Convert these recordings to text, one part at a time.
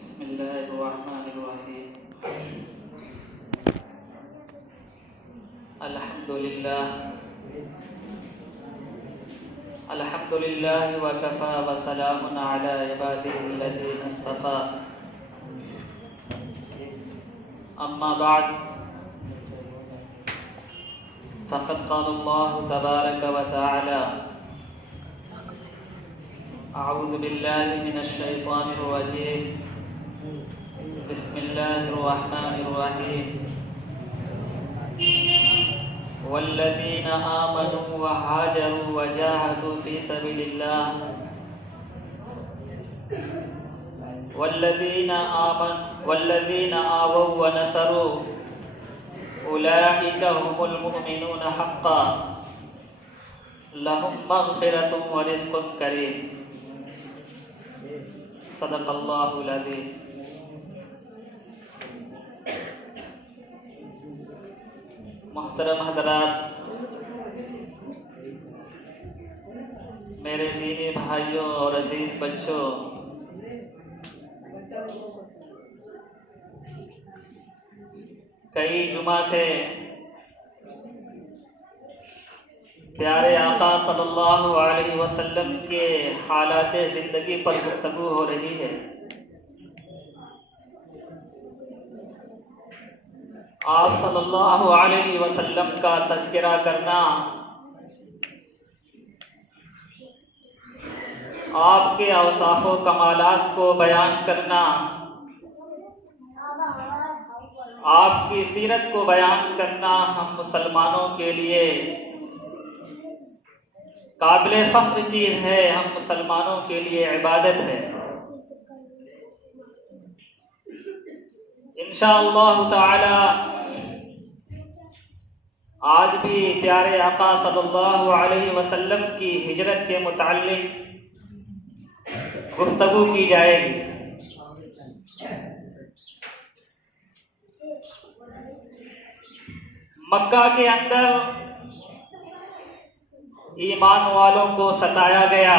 بسم الله الرحمن الرحيم. الحمد لله وكفى وسلام على عباده الذين اصطفى. أما بعد فقد قال الله تبارك وتعالى: أعوذ بالله من الشيطان الرجيم. بسم الله الرحمن الرحيم. والذين آمنوا وهاجروا وجاهدوا في سبيل الله والذين آووا ونصروا أولئك هم المؤمنون حقا لهم مغفرة ورزق كريم. صدق اللہ العظیم. محترم حضرات، میرے دینی بھائیوں اور عزیز بچوں، کئی جمعہ سے پیارے آقا صلی اللہ علیہ وسلم کے حالات زندگی پر گفتگو ہو رہی ہے. آپ صلی اللہ علیہ وسلم کا تذکرہ کرنا، آپ کے اوصاف و کمالات کو بیان کرنا، آپ کی سیرت کو بیان کرنا ہم مسلمانوں کے لیے قابل فخر چیز ہے، ہم مسلمانوں کے لیے عبادت ہے. انشاءاللہ تعالی آج بھی پیارے آقا صلی اللہ علیہ وسلم کی ہجرت کے متعلق گفتگو کی جائے گی. مکہ کے اندر ایمان والوں کو ستایا گیا،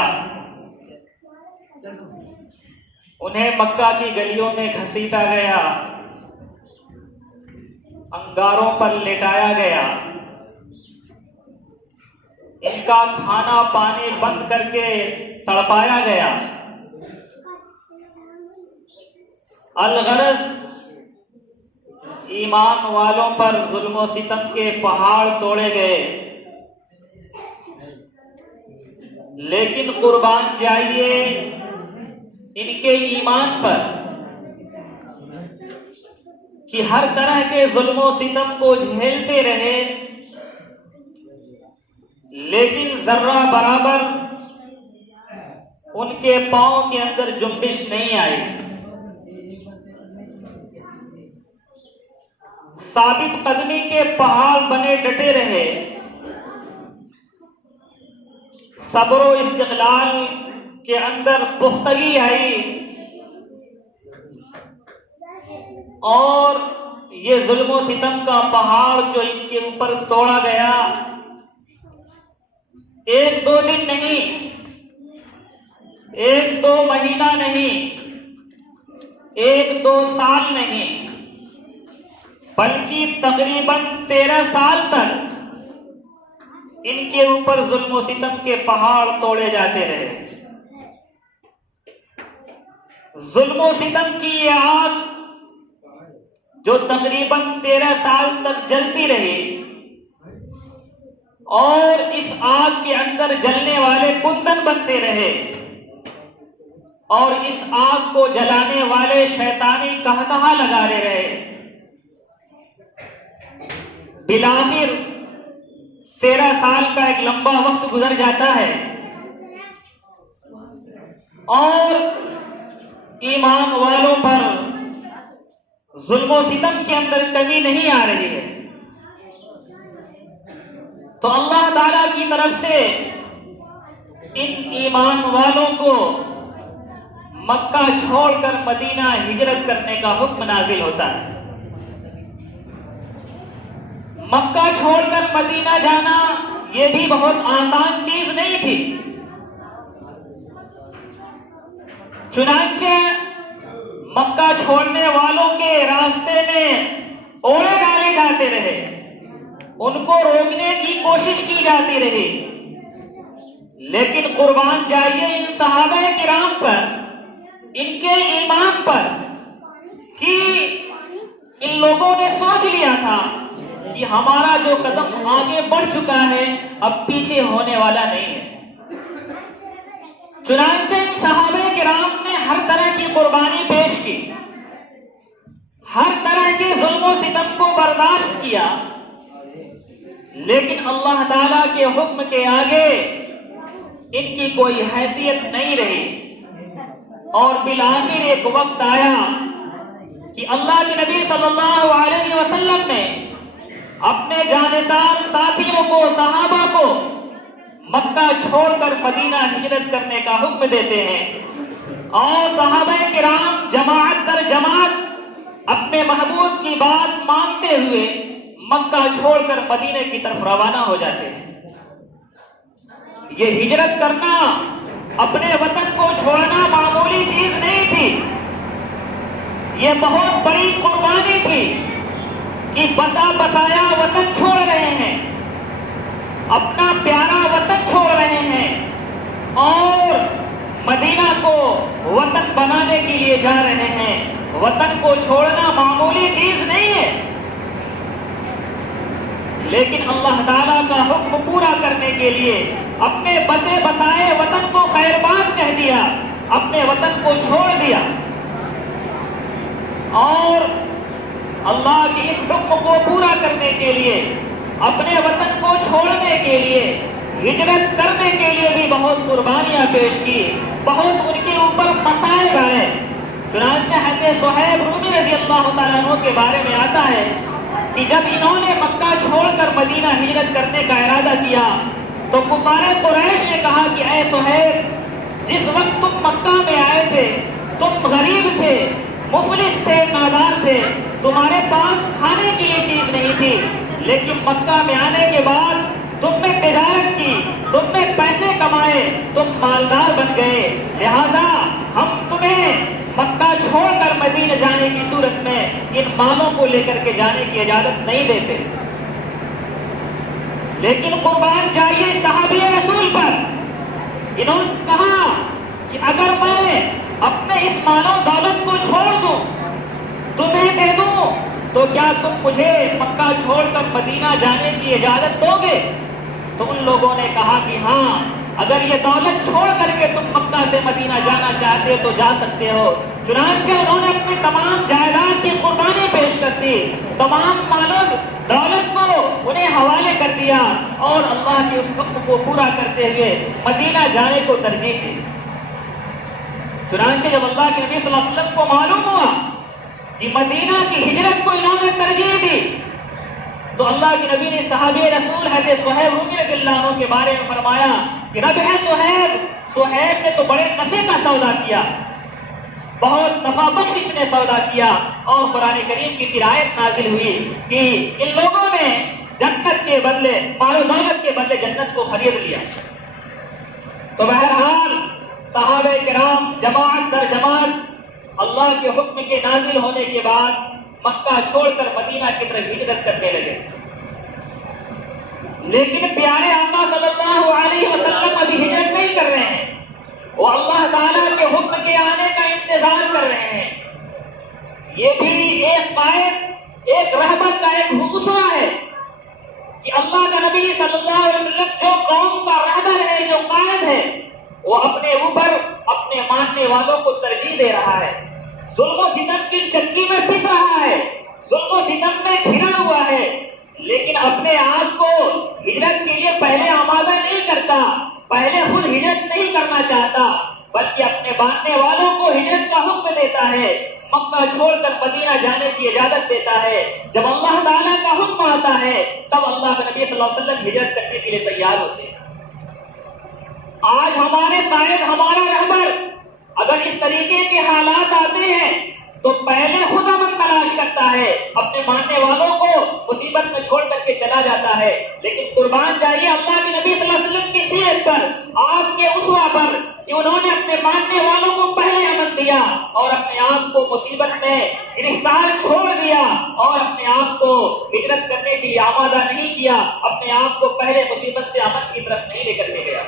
انہیں مکہ کی گلیوں میں گھسیٹا گیا، انگاروں پر لٹایا گیا، ان کا کھانا پانی بند کر کے تڑپایا گیا. الغرض ایمان والوں پر ظلم و ستم کے پہاڑ توڑے گئے. لیکن قربان جائیے ان کے ایمان پر کہ ہر طرح کے ظلم و ستم کو جھیلتے رہے، لیکن ذرہ برابر ان کے پاؤں کے اندر جنبش نہیں آئی. ثابت قدمی کے پہاڑ بنے ڈٹے رہے. صبر و استقلال کے اندر پختگی آئی، اور یہ ظلم و ستم کا پہاڑ جو ان کے اوپر توڑا گیا، ایک دو دن نہیں، ایک دو مہینہ نہیں، ایک دو سال نہیں، بلکہ تقریباً 13 سال تک ان کے اوپر ظلم و ستم کے پہاڑ توڑے جاتے رہے. ظلم و ستم کی یہ آگ جو تقریباً 13 سال تک جلتی رہی، اور اس آگ کے اندر جلنے والے کندن بنتے رہے، اور اس آگ کو جلانے والے شیطانی کہا لگاتے رہے. بالآخر 13 سال کا ایک لمبا وقت گزر جاتا ہے، اور ایمان والوں پر ظلم و ستم کے اندر کمی نہیں آ رہی ہے. تو اللہ تعالیٰ کی طرف سے ان ایمان والوں کو مکہ چھوڑ کر مدینہ ہجرت کرنے کا حکم نازل ہوتا ہے. مکہ چھوڑ کر مدینہ جانا یہ بھی بہت آسان چیز نہیں تھی. چنانچہ مکہ چھوڑنے والوں کے راستے میں اوڑے ڈالے جاتے رہے، ان کو روکنے کی کوشش کی جاتی رہی، لیکن قربان جائیے ان صحابہ کرام پر، ان کے ایمان پر، کہ ان لوگوں نے سوچ لیا تھا کہ ہمارا جو قدم آگے بڑھ چکا ہے اب پیچھے ہونے والا نہیں ہے۔ چنانچہ ان صحابہ کرام نے ہر طرح کی قربانی پیش کی، ہر طرح کے ظلم و ستم کو برداشت کیا، لیکن اللہ تعالیٰ کے حکم کے آگے ان کی کوئی حیثیت نہیں رہی۔ اور بالآخر ایک وقت آیا کہ اللہ کے نبی صلی اللہ علیہ وسلم نے اپنے جانثار ساتھیوں کو، صحابہ کو مکہ چھوڑ کر مدینہ ہجرت کرنے کا حکم دیتے ہیں، اور صحابہ کرام جماعت در جماعت اپنے محبوب کی بات مانتے ہوئے مکہ چھوڑ کر مدینے کی طرف روانہ ہو جاتے ہیں۔ یہ ہجرت کرنا، اپنے وطن کو چھوڑنا معمولی چیز نہیں تھی، یہ بہت بڑی قربانی تھی کہ بسا بسایا وطن چھوڑ رہے ہیں، اپنا پیارا وطن چھوڑ رہے ہیں اور مدینہ کو وطن بنانے کے لیے جا رہے ہیں۔ وطن کو چھوڑنا معمولی چیز نہیں ہے، لیکن اللہ تعالیٰ کا حکم پورا کرنے کے لیے اپنے بسے بسائے وطن کو خیر باد کہہ دیا، اپنے وطن کو چھوڑ دیا، اور اللہ کے اس حکم کو پورا کرنے کے لیے، اپنے وطن کو چھوڑنے کے لیے، ہجرت کرنے کے لیے بھی بہت قربانیاں پیش کی، بہت ان کے اوپر مصائب آئے۔ چنانچہ حضرت صہیب رومی رضی اللہ تعالیٰ عنہ کے بارے میں آتا ہے کہ جب انہوں نے مکہ چھوڑ کر مدینہ ہجرت کرنے کا ارادہ کیا تو کفار قریش نے کہا کہ اے صہیب، جس وقت تم مکہ میں آئے تھے تم غریب تھے، مفلس تھے، نادار تھے، تمہارے پاس کھانے کے لیے چیز نہیں تھی، لیکن مکہ میں آنے کے بعد تم نے تجارت کی، تم نے پیسے کمائے، تم مالدار بن گئے، لہذا ہم تمہیں مکہ چھوڑ کر مدینہ جانے کی صورت میں ان مالوں کو لے کر کے جانے کی اجازت نہیں دیتے۔ لیکن قربان جائیے صحابی رسول پر، انہوں نے کہا کہ اگر میں اپنے اس مال و دولت کو چھوڑ دوں، تمہیں دے دوں، تو کیا تم مجھے مکہ چھوڑ کر مدینہ جانے کی اجازت دو گے؟ تو ان لوگوں نے کہا کہ ہاں، اگر یہ دولت چھوڑ کر کے تم مکہ سے مدینہ جانا چاہتے ہو تو جا سکتے ہو۔ چنانچہ انہوں نے اپنی تمام جائیداد کی قربانی پیش کر دی، تمام مال و دولت کو انہیں حوالے کر دیا، اور اللہ کے حکم کو پورا کرتے ہوئے مدینہ جانے کو ترجیح دی۔ چنانچہ جب اللہ کے نبی صلی اللہ علیہ وسلم کو معلوم ہوا کہ مدینہ کی ہجرت کو انہوں نے ترجیح دی، تو اللہ کے نبی نے صحابی رسول حضرت صہیب رومی رضی اللہ عنہ کے بارے میں فرمایا کہ رب ہے صہیب نے تو بڑے نفع کا سودا کیا، بہت نفع بخش اس نے سودا کیا۔ اور قرآن کریم کی پھر آیت نازل ہوئی کہ ان لوگوں نے جنت کے بدلے، مال و دولت کے بدلے جنت کو خرید لیا۔ تو بہرحال صحابہ کرام جماعت در جماعت اللہ کے حکم کے نازل ہونے کے بعد مکہ چھوڑ کر مدینہ کی طرف ہجرت کرنے لگے، لیکن پیارے آقا صلی اللہ علیہ وسلم ابھی ہجرت نہیں کر رہے ہیں، وہ اللہ تعالیٰ کے حکم کے آنے کا انتظار کر رہے ہیں۔ یہ بھی ایک قائد، ایک رہبر کا ایک اسوہ ہے کہ اللہ کا نبی صلی اللہ علیہ وسلم جو قوم کا رہبر ہے، جو قائد ہے، وہ اپنے اوپر اپنے ماننے والوں کو ترجیح دے رہا ہے، ظلم و ستم کی چکی میں پس رہا ہے، ظلم و ستم میں گھرا ہوا ہے، لیکن اپنے آپ کو ہجرت کے لیے پہلے آمادہ نہیں کرتا، پہلے خود ہجرت نہیں کرنا چاہتا، بلکہ اپنے ماننے والوں کو ہجرت کا حکم دیتا ہے، مکہ چھوڑ کر مدینہ جانے کی اجازت دیتا ہے۔ جب اللہ تعالیٰ کا حکم آتا ہے تب اللہ کے نبی صلی اللہ علیہ وسلم ہجرت کرنے کے لیے تیار ہوتے ہیں۔ آج ہمارے قائد، ہمارا رہبر اگر اس طریقے کے حالات آتے ہیں تو پہلے خود امن تلاش کرتا ہے، اپنے ماننے والوں کو مصیبت میں چھوڑ کر کے چلا جاتا ہے، لیکن قربان جائیے اللہ کے نبی صلی اللہ علیہ وسلم کی سیرت پر، آپ کے اسوہ پر کہ انہوں نے اپنے ماننے والوں کو پہلے امن دیا اور اپنے آپ کو مصیبت میں گرفتار چھوڑ دیا اور اپنے آپ کو ہجرت کرنے کے لیے آمادہ نہیں کیا، اپنے آپ کو پہلے مصیبت سے امن کی طرف نہیں لے کر کے گیا،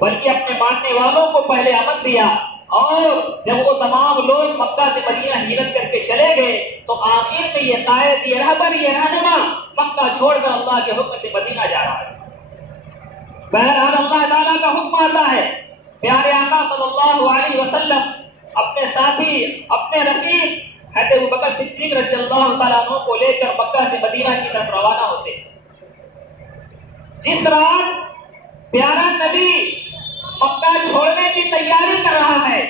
بلکہ اپنے ماننے والوں کو پہلے امن دیا۔ اور جب وہ تمام لوگ مکہ سے مدینہ ہجرت کر کے چلے گئے تو آخر میں یہ قائد، یہ رہبر، یہ رہنما مکہ چھوڑ کر اللہ کے حکم سے مدینہ جا رہا ہے۔ بہرحال اللہ تعالیٰ کا حکم آتا ہے، پیارے آقا صلی اللہ علیہ وسلم اپنے ساتھی، اپنے رفیق حضرت ابوبکر صدیق رضی اللہ تعالیٰ عنہ کو لے کر مکہ سے مدینہ کی طرف روانہ ہوتے ہیں۔ جس رات پیارا نبی مکہ چھوڑنے کی تیاری کر رہا ہے،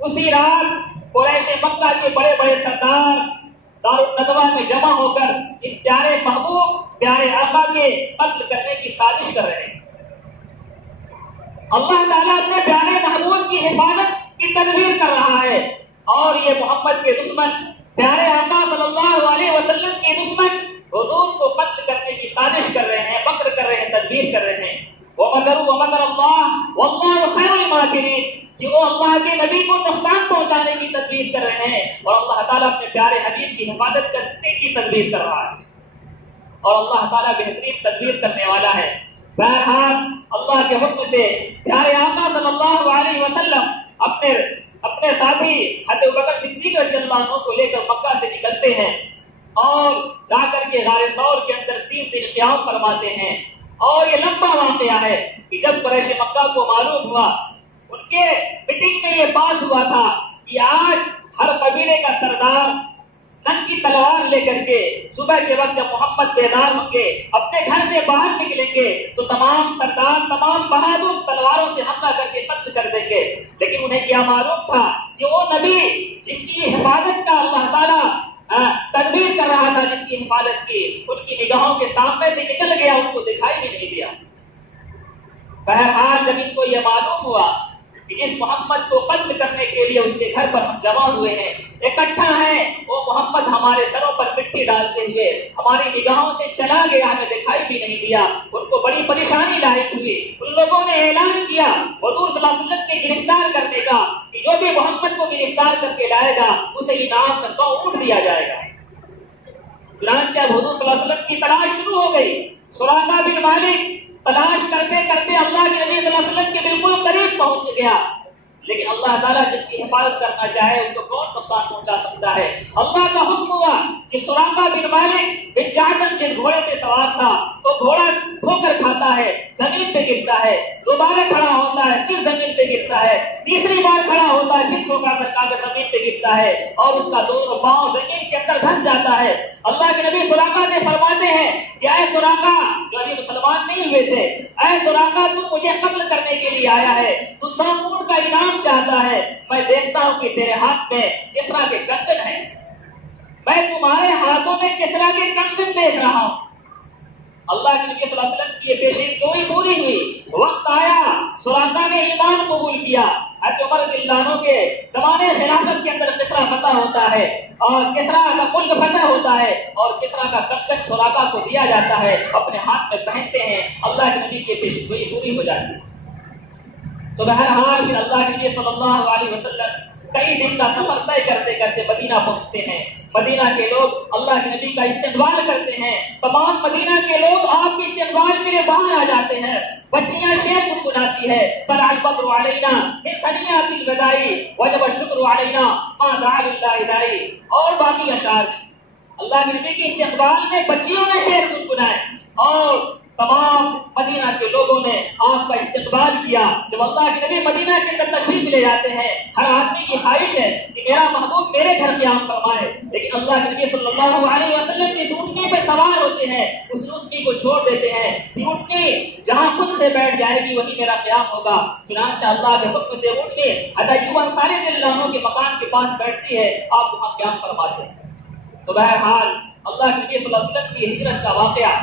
اسی رات قریش مکہ کے بڑے بڑے سردار دارالندوہ میں جمع ہو کر اس پیارے محبوب، پیارے آقا کے قتل کرنے کی سازش کر رہے ہیں۔ اللہ تعالیٰ اپنے پیارے محبوب کی حفاظت کی تدبیر کر رہا ہے، اور یہ محمد کے دشمن، پیارے آقا صلی اللہ علیہ وسلم کے دشمن حضور کو قتل کرنے کی سازش کر رہے ہیں، مکر کر رہے ہیں، تدبیر کر رہے ہیں۔ وَمَكَرُوا وَمَكَرَ اللَّهُ وَاللَّهُ خَيْرُ الْمَاكِرِينَ، کہ وہ اللہ کے نبی کو نقصان پہنچانے کی تدبیر کر رہے ہیں، اور اللہ تعالیٰ اپنے پیارے حبیب کی حفاظت کرنے کی تدبیر کر رہا ہے، اور اللہ تعالیٰ بہترین تدبیر کرنے والا ہے۔ بہرحال اللہ کے حکم سے پیارے آقا صلی اللہ علیہ وسلم اپنے ساتھی حضرت ابوبکر صدیق رضی اللہ عنہ کو لے کر مکہ سے نکلتے ہیں، اور جا کر کے غار ثور کے اندر 3 دن قیام فرماتے ہیں۔ اور یہ لمبا واقعہ ہے کہ جب قریش مکہ کو معلوم ہوا، ان کے میٹنگ میں یہ پاس ہوا تھا کہ آج ہر قبیلے کا سردار زنگ کی تلوار لے کر کے صبح کے وقت جب محمد بیدار ہوں گے، اپنے گھر سے باہر نکلیں گے تو تمام سردار، تمام بہادر تلواروں سے حملہ کر کے قتل کر دیں گے۔ لیکن انہیں کیا معلوم تھا کہ وہ نبی جس کی حفاظت کا اللہ تعالیٰ تدبیر کر رہا تھا، جس کی حفاظت کی، ان کی نگاہوں کے سامنے سے نکل گیا، ان کو دکھائی بھی نہیں دیا۔ بہرحال جب ان کو یہ معلوم ہوا کہ جس محمد کو قتل کرنے کے لیے اس کے گھر پر ہم جمع ہوئے ہیں، اکٹھا ہیں، وہ محمد ہمارے سروں پر مٹی ڈالتے ہوئے ہماری نگاہوں سے چلا گیا، ہمیں دکھائی بھی نہیں دیا، ان کو بڑی پریشانی لاحق ہوئی۔ ان لوگوں نے اعلان کیا حضور صلی اللہ علیہ وسلم کے گرفتار کرنے کا، کہ جو بھی محمد کو گرفتار کر کے لائے گا اسے انعام میں 100 اونٹ دیا جائے گا۔ چنانچہ حضور صلی اللہ علیہ وسلم کی تلاش شروع ہو گئی۔ سراقہ بن مالک تلاش کرتے کرتے اللہ کے نبی صلی اللہ علیہ وسلم کے بالکل قریب پہنچ گیا، لیکن اللہ تعالیٰ جس کی حفاظت کرنا چاہے اس کو کون نقصان پہنچا سکتا ہے۔ اللہ کا حکم ہوا کہ سراقہ بن مالک بن جعشم جس گھوڑے پہ سوار تھا، وہ گھوڑا ٹھوکر کھاتا ہے، زمین پہ گرتا ہے، دوبارہ کھڑا ہوتا ہے، پھر زمین پہ گرتا ہے، تیسری بار کھڑا ہوتا ہے، پھر ٹھوکر کھا کر زمین پہ گرتا ہے، اور اس کا دونوں پاؤں زمین کے اندر دھس جاتا ہے۔ اللہ کے نبی سراقہ سے فرماتے ہیں کہ اے سراقہ، جو ابھی مسلمان نہیں ہوئے تھے، اے سراقہ، تو مجھے قتل کرنے کے لیے آیا ہے، تو 100 اونٹ کا انعام چاہتا ہے، میں دیکھتا ہوں کہ تیرے ہاتھ میں کسرا کے کنگن ہیں، میں تمہارے ہاتھوں میں کسرا کے کنگن دیکھ رہا ہوں۔ اللہ کے نبی صلی اللہ علیہ وسلم کی یہ پیشین گوئی پوری ہوئی، وقت آیا، سراقہ نے ایمان قبول کیا۔ حضرت عمر رضی اللہ عنہ کے زمانے خلافت کے اندر کسرا فتح ہوتا ہے، اور کسرا کا ملک فتح ہوتا ہے، اور کسرا کا کنگن سراقہ کو دیا جاتا ہے، اپنے ہاتھ میں پہنتے ہیں، اللہ کے نبی کی پیشین گوئی پوری ہو جاتی ہے۔ تو بہرحال پھر اللہ کے نبی صلی اللہ علیہ وسلم کئی دن کا سفر طے کرتے کرتے مدینہ پہنچتے ہیں۔ مدینہ کے لوگ اللہ کے نبی کا استقبال کرتے ہیں، تمام مدینہ کے لوگ آپ کے استقبال کے لیے باہر آ جاتے ہیں، بچیاں شعر گنگناتی ہے، طلع البدر علینا من ثنیات الوداع وجب الشکر علینا ما دعا للہ داعی، اور باقی اشعار۔ اللہ کے نبی کے استقبال میں بچیوں نے شعر گنگنائے، اور تمام مدینہ کے لوگوں نے آپ کا استقبال کیا۔ جب اللہ کے نبی مدینہ کے اندر تشریف لے جاتے ہیں، ہر آدمی کی خواہش ہے کہ میرا محبوب میرے گھر قیام فرمائے، لیکن اللہ کے نبی صلی اللہ علیہ وسلم کی اونٹنی پہ سوار ہوتے ہیں، اس اونٹنی کو چھوڑ دیتے ہیں کہ اونٹنی جہاں خود سے بیٹھ جائے گی وہیں میرا قیام ہوگا۔ چنانچہ اللہ کے حکم سے اونٹنی حضرت ایوب انصاری رضی اللہ عنہ کے مکان کے پاس بیٹھتی ہے، آپ وہاں قیام فرماتے ہیں۔ تو بہرحال اللہ کے نبی صلی اللہ علیہ وسلم کی ہجرت کا واقعہ،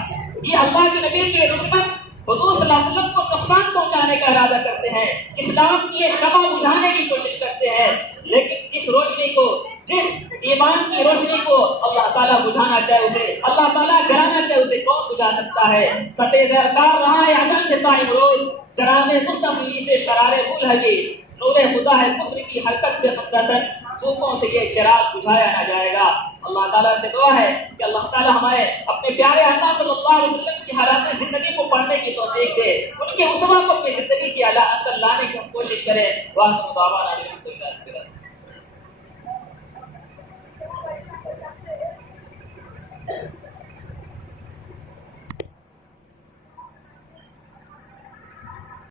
یہ اللہ کے نبی کے دشمن حضور صلی اللہ علیہ وسلم کو نقصان پہنچانے کا ارادہ کرتے ہیں، اسلام کی یہ شمع بجھانے کی کوشش کرتے ہیں، لیکن جس روشنی کو، جس ایمان کی روشنی کو اللہ تعالیٰ بجھانا چاہے اسے، اللہ تعالیٰ جلانا چاہے اسے کون بجھا سکتا ہے۔ سطح درکار رہا ہے ازل سے قائم روز، چراغ مصطفی سے شرار بول ہے، نور خدا ہے، کفر کی حرکت پہ مقتدر چوکوں سے یہ چراغ بجھایا نہ جائے گا۔ اللہ تعالیٰ سے دعا ہے کہ اللہ تعالیٰ ہمارے اپنے پیارے آقا صلی اللہ علیہ وسلم کی حالات زندگی کو پڑھنے کی توفیق دے، ان کے اسوہ کو اپنی زندگی کے اندر لانے کی ہم کوشش کریں۔ وآخر دعوانا